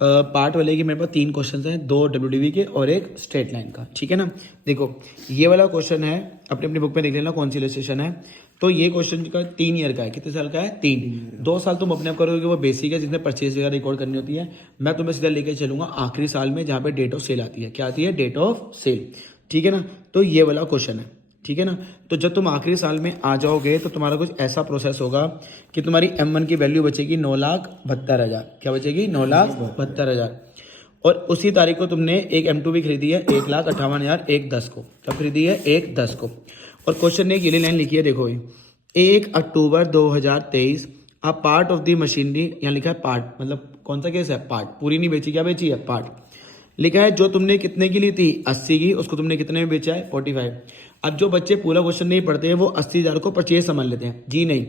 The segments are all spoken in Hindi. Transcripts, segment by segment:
पार्ट वाले के मेरे पास 3 क्वेश्चन हैं, 2 WDV के और एक स्ट्रेट लाइन का, ठीक है ना। देखो ये वाला क्वेश्चन है, अपनी अपनी बुक में लिख लेना कौन सी इलस्ट्रेशन है। तो ये क्वेश्चन का 3 ईयर का है, कितने साल का है 3। 2 साल तुम अपने आप करोगे, वो बेसिक है जिसमें परचेज वगैरह रिकॉर्ड करनी होती है। मैं तुम्हें सीधा लेके चलूंगा आखिरी साल में जहाँ पे डेट ऑफ सेल आती है। क्या आती है? डेट ऑफ सेल, ठीक है ना। तो ये वाला क्वेश्चन है, ठीक है ना। तो जब तुम आखिरी साल में आ जाओगे तो तुम्हारा कुछ ऐसा प्रोसेस होगा कि तुम्हारी M1 की वैल्यू बचेगी 9,72,000। क्या बचेगी? 9,72,000। और उसी तारीख को तुमने एक M2 भी खरीदी है 1,58,000 1/10 को। कब खरीदी है? 1/10 को। और क्वेश्चन ने एक ये लाइन लिखी है, देखो 1 अक्टूबर 2023 a part of the machinery, यहाँ लिखा है पार्ट, मतलब कौन सा केस है? पार्ट। पूरी नहीं बेची, क्या बेची है? पार्ट। लिखा है जो तुमने कितने की ली थी? 80 की, उसको तुमने कितने में बेचा है? 45। अब जो बच्चे पूरा क्वेश्चन नहीं पढ़ते हैं वो 80,000 को परचेज समझ लेते हैं। जी नहीं,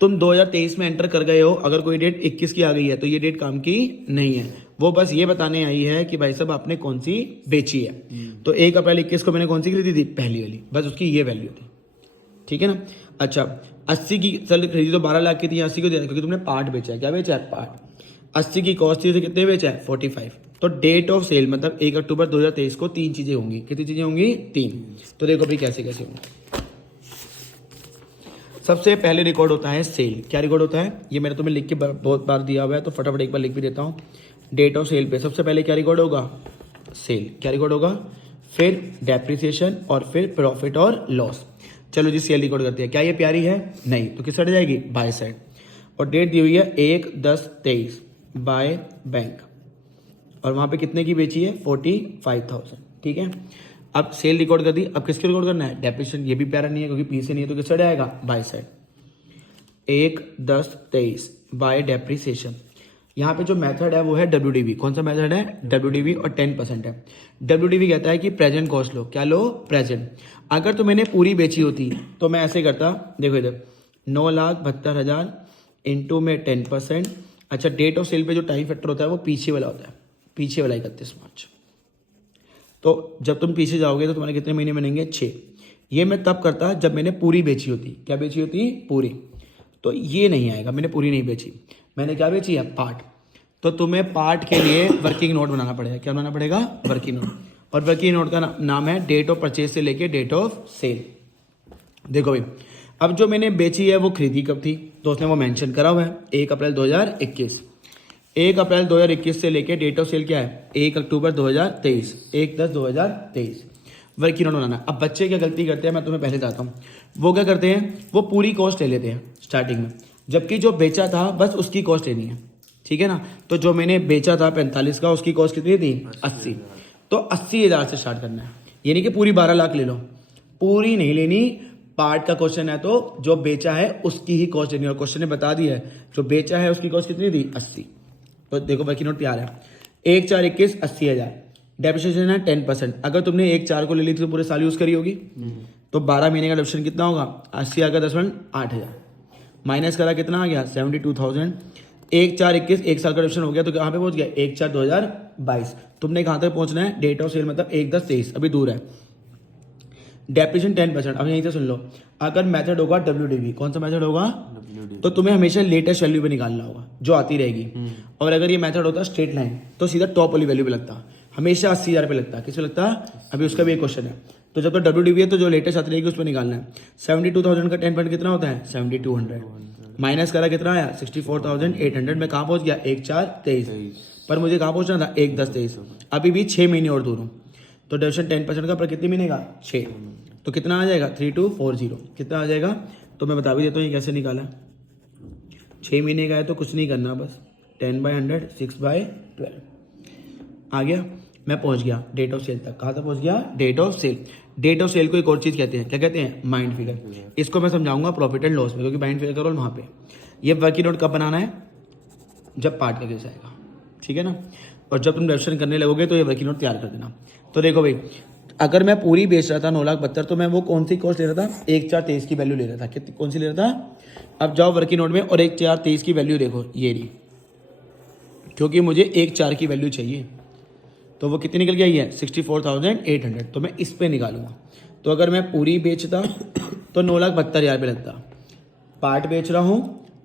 तुम 2023 में एंटर कर गए हो, अगर कोई डेट 21 की आ गई है तो ये डेट काम की नहीं है। वो बस ये बताने आई है कि भाई साहब आपने कौन सी बेची है। तो 1 अप्रैल 21 को मैंने कौन सी खरीदी थी? पहली वाली, बस उसकी ये वैल्यू थी, ठीक है ना। अच्छा 80 की चल खरीदी तो 12 लाख की थी, 80 को दे, क्योंकि तुमने पार्ट बेचा है। क्या बेचा है? पार्ट। 80 की कॉस्ट थी तो कितने बेचा है? 45। तो डेट ऑफ सेल मतलब 1 अक्टूबर 2023 को 3 चीजें होंगी। कितनी चीजें होंगी? 3। तो देखो भाई कैसे कैसे होंगी। सबसे पहले रिकॉर्ड होता है सेल। क्या रिकॉर्ड होता है? ये मैंने तुम्हें लिख के बहुत बार दिया हुआ है, तो फटाफट एक बार लिख भी देता हूँ। डेट ऑफ सेल पे सबसे पहले क्या रिकॉर्ड होगा? सेल। क्या रिकॉर्ड होगा? फिर डेप्रिसिएशन और फिर प्रॉफिट और लॉस। चलो जी सेल रिकॉर्ड करते हैं। क्या ये प्यारी है? नहीं, तो किस साइड जाएगी? By side. और डेट दी हुई है 1/10/23 बाय बैंक, और वहां पे कितने की बेची है? 45,000, ठीक है। अब सेल रिकॉर्ड कर दी, अब किसके रिकॉर्ड करना है? डेप्रिसिएशन। ये भी प्यारा नहीं है क्योंकि पी से नहीं है, तो किस साइड आएगा? By side. 1/10/23 bye depreciation. यहाँ पे जो मेथड है वो है WDV। कौन सा मेथड है? WDV, और 10% है। WDV कहता है कि प्रेजेंट कॉस्ट लो। क्या लो? प्रेजेंट। अगर तो मैंने पूरी बेची होती तो मैं ऐसे करता, देखो इधर 9,72,000 इंटू में 10%। अच्छा डेट ऑफ सेल पे जो टाइम फैक्टर होता है वो पीछे वाला होता है, पीछे वाला 31 मार्च। तो जब तुम पीछे जाओगे तो तुम्हारे कितने महीने बनेंगे? 6। ये मैं तब करता जब मैंने पूरी बेची होती। क्या बेची होती? पूरी। तो ये नहीं आएगा, मैंने पूरी नहीं बेची, मैंने क्या बेची है? पार्ट। तो तुम्हें पार्ट के लिए वर्किंग नोट बनाना पड़ेगा। क्या बनाना पड़ेगा? Working note. और वर्किंग नोट का नाम है डेट ऑफ परचेज से लेके डेट ऑफ सेल। देखो भाई, अब जो मैंने बेची है वो खरीदी कब थी? तो उसने वो मेंशन करा हुआ है 1 अप्रैल 2021। 1 अप्रैल 2021 से लेके डेट ऑफ सेल क्या है? 1 अक्टूबर 2023, 1/10/2023। वर्किंग नोट बनाना। अब बच्चे क्या गलती करते हैं, मैं तुम्हें पहले बताता हूँ। वो क्या करते हैं? वो पूरी कॉस्ट ले लेते हैं स्टार्टिंग में, जबकि जो बेचा था बस उसकी कॉस्ट लेनी है, ठीक है ना। तो जो मैंने बेचा था 45 का, उसकी कॉस्ट कितनी थी? 80। तो 80,000 से स्टार्ट करना है, ये नहीं कि पूरी 12 लाख ले लो, पूरी नहीं लेनी। पार्ट का क्वेश्चन है तो जो बेचा है उसकी ही कॉस्ट लेनी है, और क्वेश्चन ने बता दिया है जो बेचा है उसकी कॉस्ट कितनी थी? 80। तो देखो वर्किंग नोट तैयार है। 1/4/21 80,000। डेप्रिसिएशन है 10%। अगर तुमने 1/4 को ले ली थी तो पूरे साल यूज करी होगी, तो 12 महीने का डेप्रिसिएशन कितना होगा? 80 का 10/8,000 माइनस करा कितना आ गया? 72,000। 1/4/21 एक साल का डेप्रिसिएशन हो गया, तो कहाँ पे पहुंच गया? 1/4/2022। तुमने कहाँ तक पहुंचना है? डेट ऑफ सेल मतलब 1/10/23, अभी दूर है। डेप्रिसिएशन 10%। अब यहीं से सुन लो, अगर मेथड होगा WDV, कौन सा मेथड होगा? तो तुम्हें हमेशा लेटेस्ट वैल्यू पे निकालना होगा जो आती रहेगी। और अगर ये मेथड होता स्ट्रेट लाइन तो सीधा टॉप वाली वैल्यू पे लगता, हमेशा 80,000 पे लगता। किस पे लगता? अभी उसका भी एक क्वेश्चन है। तो जब तो WDV है तो जो लेटेस्ट आती रहेगी उस पर निकालना है। 72,000 का 10% कितना होता है? 7200। माइनस करा कितना आया? 64,800। में कहाँ पहुंच गया? 1/4/23। पर मुझे कहाँ पहुंचना था? 1/10/23। अभी भी 6 महीने और दूर हूँ। तो डेप्रिसिएशन 10% का पर कितने महीने का? 6। तो कितना आ जाएगा? 3240। कितना आ जाएगा? तो मैं बता भी देता हूँ ये कैसे निकाला। 6 महीने का है तो कुछ नहीं करना, बस 10/100 6/12 आ गया। मैं पहुंच गया डेट ऑफ सेल तक। कहाँ तक पहुंच गया? Date of sale. Date of sale को एक और चीज कहते हैं, क्या कहते हैं? Mind figure. इसको मैं समझाऊंगा प्रॉफिट एंड लॉस में, क्योंकि माइंड फिगर का रोल वहां पे। ये वर्किंग नोट कब बनाना है? जब पार्ट का केस आएगा, ठीक है ना। और जब तुम डेप्रिसिएशन करने लगोगे तो ये वर्किंग नोट तैयार कर देना। तो देखो भाई, अगर मैं पूरी बेच रहा था 9,72,000, तो मैं वो कौन सी कॉस्ट ले रहा था? 1/4/23 की वैल्यू ले रहा था। कितनी कौन सी ले रहा था? अब जाओ वर्किंग नोट में और 1/4/23 की वैल्यू देखो, ये रही, क्योंकि मुझे 1/4 की वैल्यू चाहिए। तो वो कितनी निकल के आई है? 64,800। तो मैं इस पे निकालूंगा। तो अगर मैं पूरी बेचता तो 9,72,000 पे लगता। पार्ट बेच रहा हूं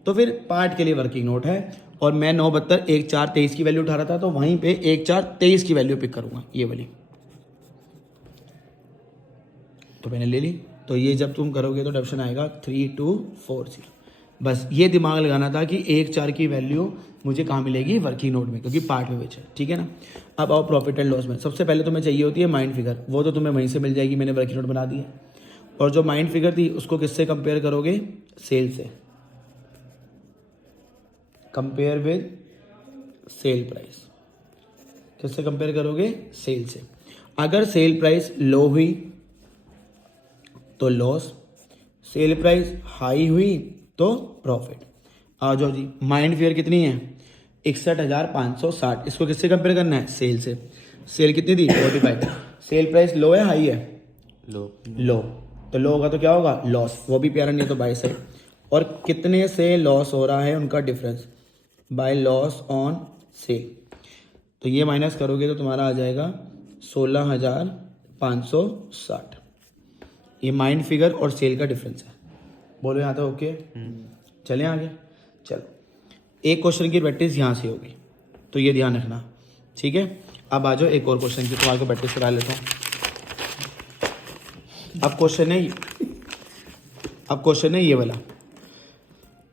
तो फिर पार्ट के लिए वर्किंग नोट है, और मैं 9/72 1/4/23 की वैल्यू उठा रहा था, तो वहीं पे 1/4/23 की वैल्यू पिक करूंगा, ये वाली। तो मैंने ले ली। तो ये जब तुम करोगे तो ऑप्शन आएगा 3240। बस ये दिमाग लगाना था कि 1/4 की वैल्यू मुझे कहाँ मिलेगी, वर्किंग नोट में, क्योंकि पार्ट में बेचा है, ठीक है ना। अब आओ प्रॉफिट एंड लॉस में। सबसे पहले तुम्हें चाहिए होती है माइंड फिगर, वो तो तुम्हें वहीं से मिल जाएगी, मैंने वर्किंग नोट बना दी है। और जो माइंड फिगर थी उसको किससे कंपेयर करोगे, सेल से। कंपेयर विद सेल प्राइस, किससे कंपेयर करोगे, सेल से। अगर सेल प्राइस लो हुई तो लॉस, सेल प्राइस हाई हुई तो प्रॉफिट। आ जाओ जी, माइंड फिगर कितनी है, 61,560। इसको किससे कंपेयर करना है, सेल से। सेल कितनी थी, 45। सेल प्राइस लो है हाई है, लो। तो लो होगा तो क्या होगा, लॉस, वो भी प्यारा नहीं है तो बाय साइड। और कितने से लॉस हो रहा है, उनका difference, by loss on sale. तो ये माइनस करोगे तो तुम्हारा आ जाएगा 16,560। ये माइंड फिगर और सेल का डिफरेंस है। बोलो यहाँ तक ओके। चलें आगे। चलो, एक क्वेश्चन की प्रैक्टिस यहाँ से होगी, तो ये ध्यान रखना, ठीक है। अब आ जाओ एक और क्वेश्चन की, तुम्हारे को प्रैक्टिस करा लेता हूँ। अब क्वेश्चन है ये वाला।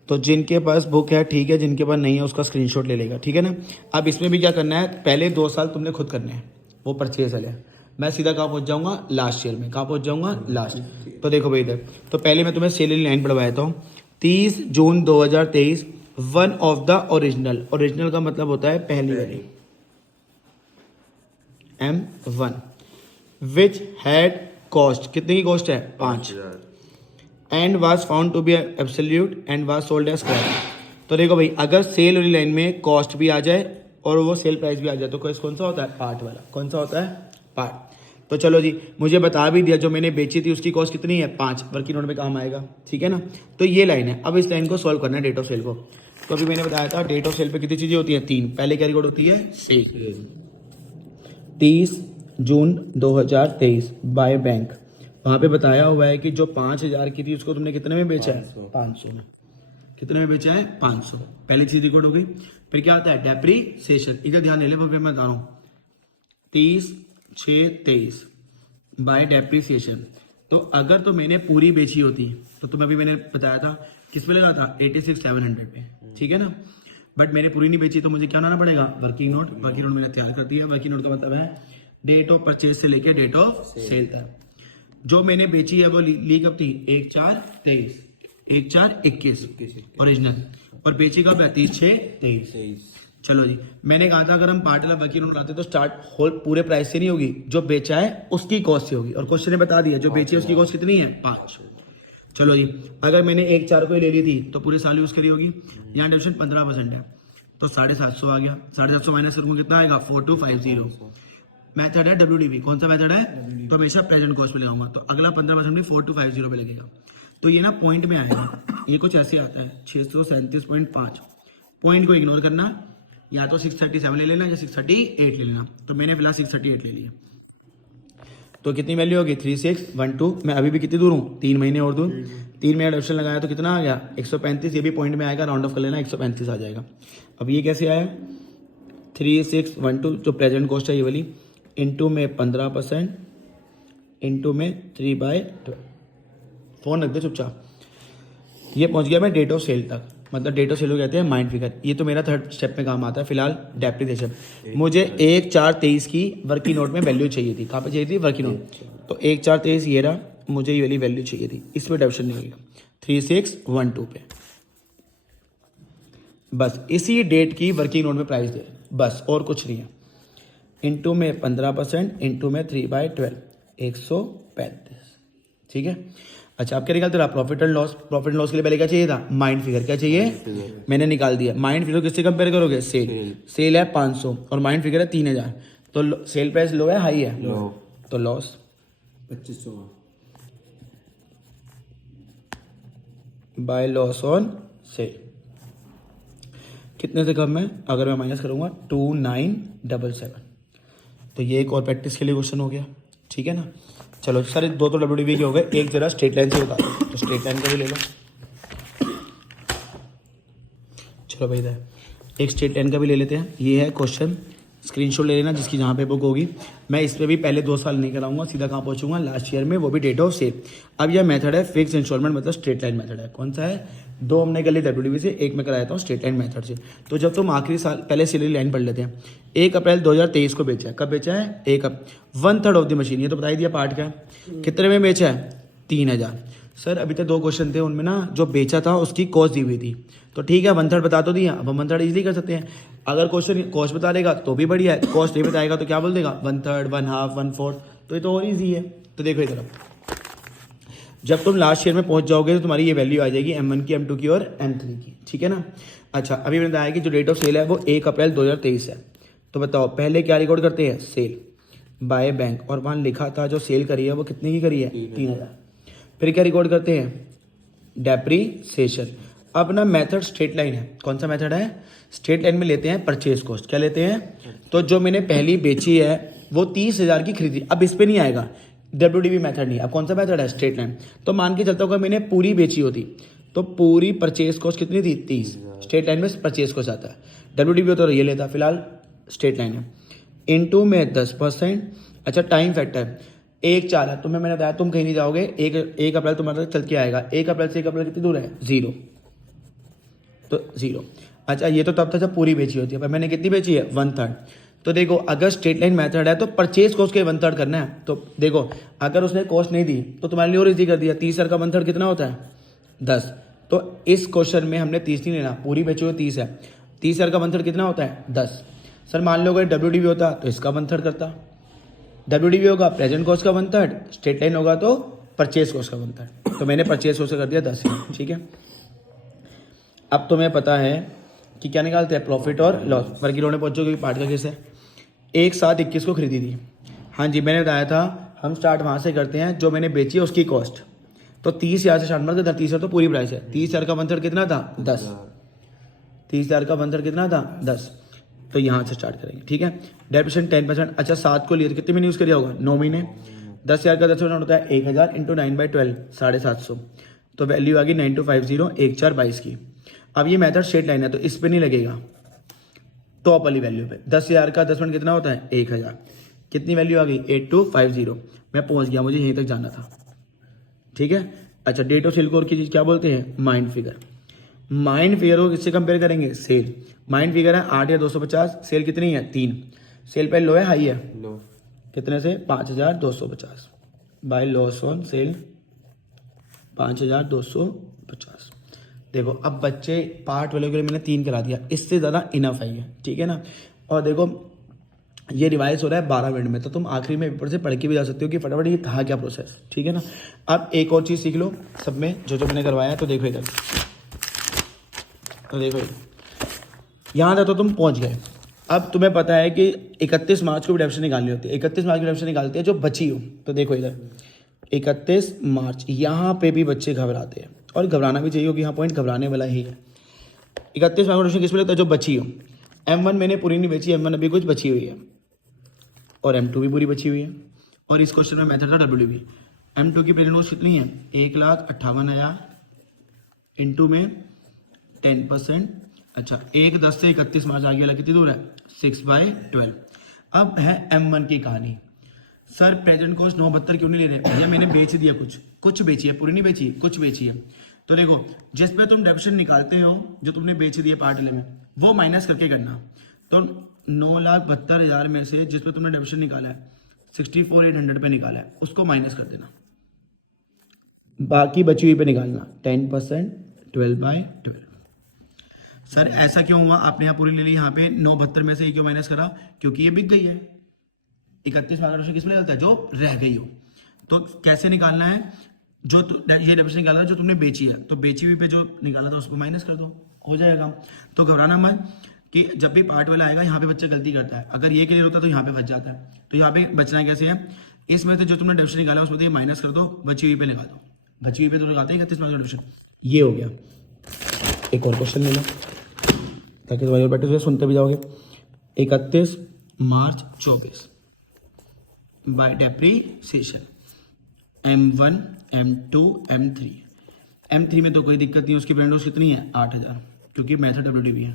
तो जिनके पास बुक है ठीक है, जिनके पास नहीं है उसका स्क्रीनशॉट ले लेगा, ठीक है ना। अब इसमें भी क्या करना है, पहले 2 साल तुमने खुद करने हैं, वो परचेज वाले हैं। मैं सीधा कहाँ पहुँच जाऊँगा, लास्ट ईयर में। कहाँ पहुँच जाऊँगा, लास्ट। तो देखो भाई इधर, तो पहले मैं तुम्हें सेल लाइन पढ़वा देता हूँ। 30 जून 2023, one of the original. Original का मतलब होता है पहली वाली, M1, विच हैड कॉस्ट, कितने की कॉस्ट है, 5, and was found to be absolute and was sold as scrap. तो देखो भाई, अगर सेल वाली लाइन में कॉस्ट भी आ जाए और वो सेल प्राइस भी आ जाए तो कौन सा होता है, पार्ट वाला। कौन सा होता है, पार्ट। तो चलो जी, मुझे बता भी दिया जो मैंने बेची थी उसकी कॉस्ट कितनी है, 5, वर्किंग नोट में काम आएगा, ठीक है ना। तो ये लाइन है। अब इस लाइन को सॉल्व करना है, डेट ऑफ सेल को। तो अभी मैंने बताया था डेट ऑफ सेल पे कितनी चीजें होती हैं, 3। पहले क्या रिकॉर्ड होती है, सेल, 30 जून 2023 बाय बैंक। वहां पे बताया हुआ है कि जो 5,000 की थी उसको तुमने कितने में बेचा है, 500 में। कितने में बेचा है, 500। पहली चीज रिकॉर्ड हो गई। फिर क्या आता है, डेप्रीसिएशन। इधर ध्यान ले ले, मैं बता रहा हूँ, 30/6/23 बाय डेप्रीसिएशन। तो अगर तो मैंने पूरी बेची होती तो तुम्हें अभी मैंने बताया था किस पे लगा था, 86,700 पे, ठीक है ना। बट मैंने पूरी नहीं बेची तो मुझे क्या बनाना पड़ेगा, वर्किंग नोट। वर्किंग नोट मैंने तैयार कर दिया। वर्किंग नोट का मतलब है डेट ऑफ परचेज से लेके डेट ऑफ सेल तक। जो मैंने बेची है वो ली कब थी, 1/4/23, 1/4/21 ओरिजिनल, और बेची कब है, 30/6/23। चलो जी, मैंने कहा था अगर हम पार्ट वाला वर्किंग नोट लाते तो स्टार्ट होल पूरे प्राइस से नहीं होगी, जो बेचा है उसकी कॉस्ट से होगी। और क्वेश्चन ने बता दिया जो बेची है उसकी कॉस्ट कितनी है, 5। चलो जी, अगर मैंने 1/4 को ही ले ली थी तो पूरी साल यूज करी होगी। यहाँ डिविजन 15% है तो 750 आ गया। 750 माइनस करूंगा कितना आएगा, 4250। मेथड है WDV। कौन सा मेथड है, तो हमेशा प्रेजेंट कॉस्ट पे ले आऊंगा। तो अगला 15% में 4250 पे लगेगा। तो ये ना पॉइंट में आएगा, ये कुछ ऐसे आता है 637.5। पॉइंट को इग्नोर करना, या तो 637 ले लेना या 638 ले लेना। तो मैंने फिलहाल 638 ले लिया। तो कितनी वैल्यू होगी, 3612। मैं अभी भी कितनी दूर हूँ, 3 महीने और दूर। 3 महीने ऑप्शन लगाया तो कितना आ गया, 135। ये भी पॉइंट में आएगा, राउंड ऑफ कर लेना, 135 आ जाएगा। अब ये कैसे आया, 3612 जो प्रेजेंट कॉस्ट है ये वाली, इंटू में 15%, इंटू में 3/12। फोन रख दे चुपचाप। ये पहुंच गया मैं डेट ऑफ सेल तक। मतलब डेट ऑफ सेल को कहते हैं माइंड फिगर। ये तो मेरा 3rd स्टेप में काम आता है। फिलहाल डेप्रिसिएशन, मुझे 1/4/23 की वर्किंग नोट में वैल्यू चाहिए थी। कहाँ पे चाहिए थी, वर्किंग नोट। तो 1/4/23 ये रहा, मुझे ये वाली वैल्यू चाहिए थी। इस पर डेप्शन नहीं होगा, 3612 पे। बस इसी डेट की वर्किंग नोट में प्राइस दे, बस और कुछ नहीं है। इंटू में 15%, इंटू में 3/12, 135। ठीक है। अच्छा, आप क्या निकालते रहा, profit and loss. Profit and loss के लिए पहले क्या चाहिए था, माइंड फिगर। क्या चाहिए, मैंने निकाल दिया। माइंड फिगर किससे कंपेयर करोगे, सेल। सेल है 500 और माइंड फिगर है 3000। तो सेल प्राइस लो है हाई है, लो। तो loss 2500 by loss on sale. कितने से कम है, अगर मैं माइनस करूंगा 2977। तो ये एक और प्रैक्टिस के लिए क्वेश्चन हो गया, ठीक है ना। चलो सर, 2 तो WDV के हो गए, एक जरा स्ट्रेट लाइन से बता दो। तो स्ट्रेट लाइन का भी ले लो। चलो भाई इधर एक स्ट्रेट लाइन का भी ले लेते हैं। ये है क्वेश्चन, स्क्रीनशॉट ले लेना जिसकी जहाँ पे बुक होगी। मैं इस पर भी पहले 2 साल नहीं कराऊंगा, सीधा कहाँ पहुँचूंगा, लास्ट ईयर में, वो भी डेट ऑफ सेल। अब यह मेथड है फिक्स इंस्टॉलमेंट मतलब स्ट्रेट लाइन मेथड है। कौन सा है? 2 हमने कर लिए WDV से, एक मैं कराया था स्ट्रेट लाइन मेथड से। तो जब तुम आखिरी साल, पहले सैलरी लाइन पढ़ लेते हैं। 1 अप्रैल 2023 को बेचा है। कब बेचा है? 1/3 ऑफ द मशीन। ये तो बता ही दिया पार्ट का। कितने में बेचा है? 3000। सर अभी तक 2 क्वेश्चन थे, उनमें ना जो बेचा था उसकी कॉस्ट दी हुई थी, तो ठीक है 1/3 बता तो दिया। अब हम 1/3 इजीली कर सकते हैं। अगर क्वेश्चन कॉस्ट बता देगा तो भी बढ़िया है, कॉस्ट नहीं बताएगा तो क्या बोल देगा? 1/3, 1/2, 1/4। तो ये तो और ईजी है। तो देखो इधर, जब तुम लास्ट ईयर में पहुंच जाओगे तो तुम्हारी ये वैल्यू आ जाएगी M1 की, M2 की और M3 की, ठीक है ना। अच्छा, अभी मैंने बताया कि जो डेट ऑफ सेल है वो 1 अप्रैल 2023 है। तो बताओ पहले क्या रिकॉर्ड करते हैं? सेल बाय बैंक, और वहाँ लिखा था जो सेल करी है वो कितने की करी है? 3000। फिर क्या रिकॉर्ड करते हैं? डेप्रीसिएशन। अब ना मेथड स्ट्रेट लाइन है। कौन सा मेथड है? स्ट्रेट लाइन में लेते हैं परचेज कॉस्ट। क्या लेते हैं? तो जो मैंने पहली बेची है वो 30,000 की खरीदी, अब इस पे नहीं आएगा, WDV मेथड नहीं। अब कौन सा मेथड है? Straight line. तो मान के चलता हूँ मैंने पूरी बेची होती तो पूरी परचेज कॉस्ट कितनी थी? 30। स्ट्रेट लाइन में परचेज कॉस्ट आता है, WDV होता तो ये लेता। फिलहाल स्ट्रेट लाइन है। इनटू में 10%। अच्छा, टाइम फैक्टर 1/4 है। तुम्हें मैंने बताया तुम कहीं नहीं जाओगे, 1 अप्रैल तुम्हारे तक चल के आएगा। 1 अप्रैल से 1 अप्रैल कितनी दूर है? 0, तो 0। अच्छा, ये तो तब था जब पूरी बेची होती है, पर मैंने कितनी बेची है? 1/3। तो देखो अगर स्ट्रेट लाइन मेथड है तो परचेज कॉस्ट के 1/3 करना है। तो देखो अगर उसने कॉस्ट नहीं दी तो तुम्हारे लिए और इजी कर दिया। 30,000 का 1/3 कितना होता है? 10। तो इस क्वेश्चन में हमने 30 नहीं लेना, पूरी बेची हुई 30 है। 30,000 का 1/3 कितना होता है? 10। सर मान लो अगर WDV होता तो इसका 1/3 करता। WDV होगा प्रेजेंट कॉस्ट का 1/3, स्ट्रेट लाइन होगा तो परचेज कॉस्ट का 1/3। तो मैंने परचेज कॉस्ट कर दिया 10, ठीक है। अब तुम्हें पता है कि क्या निकालते हैं? प्रॉफिट और लॉस। वर्गीकरण में पहुंचो क्योंकि पार्ट का केस है। 1/7/21 को खरीदी थी। हाँ जी, मैंने बताया था हम स्टार्ट वहाँ से करते हैं जो मैंने बेची है उसकी कॉस्ट। तो 30,000 से स्टार्ट मार के 30,000 तो पूरी प्राइस है। 30,000 का 1/3 कितना था? 10। 30,000 का 1/3 कितना था? 10। तो यहाँ से स्टार्ट करेंगे, ठीक है। डेप्रिसिएशन 10%। अच्छा, 7 को लिए तो कितने महीने यूज़ किया होगा? 9 महीने। 10,000 का 10% होता है 1,000 इंटू 9/12, 750। तो वैल्यू आ गई 9250, 1/4/22 की। अब ये मेथड स्ट्रेट लाइन है तो इस पे नहीं लगेगा, टॉप वाली वैल्यू पे। 10,000 का 10% कितना होता है? 1,000। कितनी वैल्यू आ गई? 8250। मैं पहुंच गया, मुझे यहीं तक जाना था, ठीक है। अच्छा, डेट ऑफ सेल को और की चीज़ क्या बोलते हैं? Mind figure. माइंड फिगर को किससे कंपेयर करेंगे? सेल। माइंड फिगर है 8 या 250, सेल कितनी है? 3। सेल पे लो है हाई है? लो। कितने से? 5,250 बाय लॉस ऑन सेल 5,250। देखो अब बच्चे पार्ट वाले के लिए मैंने 3 करा दिया, इससे ज़्यादा इनफ है ये, ठीक है ना। और देखो ये रिवाइज हो रहा है 12 मिनट में, तो तुम आखिरी में ऊपर से पढ़ के भी जा सकते हो कि फटाफट ये था क्या प्रोसेस, ठीक है ना। अब एक और चीज़ सीख लो सब में, जो मैंने करवाया है। तो देखो इधर, तो देखो यहाँ तक तो तुम पहुँच गए। अब तुम्हें पता है कि 31 मार्च को भी डेप्शन निकालनी होती है। 31 मार्च की डेप्शन निकालते हैं जो बची हो। तो देखो इधर 31 मार्च, यहाँ पे भी बच्चे घबराते हैं और घबराना भी चाहिए, क्योंकि यहाँ पॉइंट घबराने वाला ही है। 31 मार्च को डेप्शन किस पे लगता है? जो बची हो। M1 मैंने पूरी नहीं बेची, M1 अभी कुछ बची हुई है, और M2 भी पूरी बची हुई है। और इस क्वेश्चन में मेथड था WDV। M2 की प्रेजेंट कॉस्ट कितनी है? 1,58,000 इंटू में 10%। अच्छा, 1/10 से 31 मार्च आ गया, कितनी दूर है? 6/12। अब है M1 की कहानी। सर प्रेजेंट कॉस्ट 972 क्यों नहीं ले रहे? भैया मैंने बेच दिया, कुछ बेची है, पूरी नहीं बेची, कुछ बेची है। तो देखो जिस पे तुम डेप्शन निकालते हो, जो तुमने बेच दिया पार्ट ले में, वो माइनस करके करना। तो 9,72,000 में से जिस पे तुमने डेप्शन निकाला है 64,800 पे निकाला है, उसको माइनस कर देना, बाकी बची हुई पे निकालना 10%, 12/12। सर ऐसा क्यों हुआ? आपने यहाँ पूरी ले ली, यहाँ पे 972 में से ये क्यों माइनस करा? क्योंकि ये बिक गई है। 31 मार्च किस में लगता है? जो रह गई हो। तो कैसे निकालना है? जो ये डेप्शन निकालना है जो तुमने बेची है, तो बेची हुई पे जो निकाला था उसको माइनस कर दो, हो जाएगा। तो घबराना मत कि जब भी पार्ट वाला आएगा यहाँ पे बच्चा गलती करता है, अगर ये क्लियर होता है तो यहाँ पे बच जाता है। तो यहाँ पे बचना कैसे है? इसमें से जो तुमने डेप्शन निकाला उसमें से माइनस कर दो, बची हुई पे लगा दो। बची हुई पे तो लगाते हैं 31 मार्च का डेप्शन। ये हो गया। एक और क्वेश्चन ले लो ताकि तुम्हारी प्रैक्टिस हो, सुनते भी जाओगे। 31 मार्च 24 bye depreciation M1, M2, M3। M3 में तो कोई दिक्कत नहीं, उसकी ब्रांड कितनी है? 8,000, क्योंकि मेथड WDV है।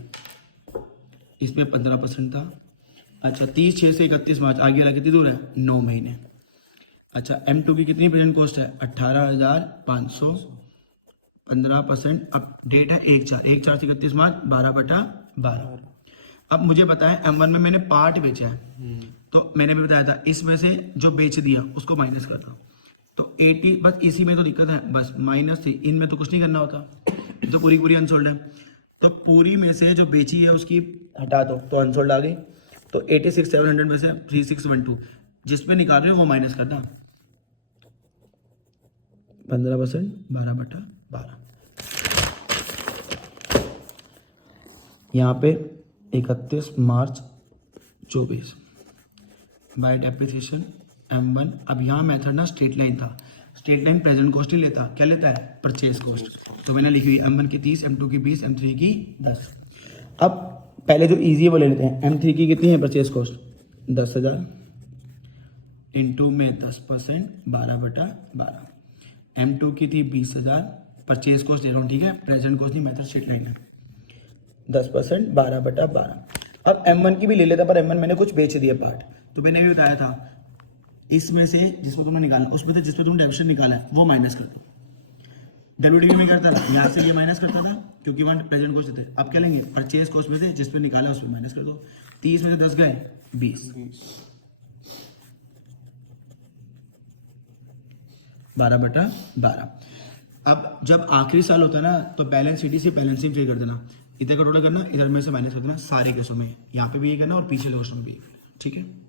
इसमें 15% था। अच्छा 30/6 से 31 मार्च आगे वाला कितनी दूर है, 9 महीने। अच्छा M2 की कितनी प्रेजेंट कॉस्ट है, 18,500, 15%। अब डेट है 1/4 से 31 मार्च, 12/12। अब मुझे पता है M1 में मैंने पार्ट बेचा है, तो मैंने भी बताया था इसमें से जो बेच दिया उसको माइनस करता, तो 80, बस इसी में तो दिक्कत है, बस माइनस थी, इनमें तो कुछ नहीं करना होता, तो पूरी पूरी अनसोल्ड है, तो पूरी में से जो बेची है उसकी हटा दो, तो अनसोल्ड आ गई। तो 86,700 में से 3612 जिसमें निकाल रहे हो वो माइनस करना, 15%, 12/12। यहाँ पे 31 मार्च 24 बाय डेप्रिसिएशन M1। अब यहाँ मेथड ना स्ट्रेट लाइन था, स्ट्रेट लाइन प्रेजेंट कॉस्ट ही लेता, क्या लेता है, परचेज कॉस्ट। तो मैंने लिखी हुई M1 की 30, M2 की 20, M3 की 10। अब पहले जो इजी है वो ले लेते हैं। M3 की कितनी है परचेज कॉस्ट, 10,000 इंटू में 10%, 12/12। M2 की थी 20,000, परचेज कॉस्ट ले रहा हूँ, ठीक है, प्रेजेंट कॉस्ट नहीं, मेथड स्ट्रेट लाइन है, 10%, 12/12। अब M1 की भी ले लेता, पर M1 मैंने कुछ बेच दिया पार्ट, तो मैंने भी बताया था इसमें से जिसको तुमने निकाला, उसमें से जिसमें तुमने डेबिशन निकाला है वो माइनस कर दो। WDV में करता था, यहाँ से ये माइनस करता था क्योंकि वहाँ प्रेजेंट कॉस्ट थे। अब क्या लेंगे, परचेज कॉस्ट में से जिसमें निकाला उसमें माइनस कर दो। 30 में से 10 गए, 20, 12/12। अब जब आखिरी साल होता है ना, तो बैलेंस शीट से बैलेंसिंग फ्री कर देना, इधर का टोटल करना, इधर में से माइनस कर देना सारे केसों में, यहाँ पे भी ये करना और पिछले क्वेश्चन में भी, ठीक है।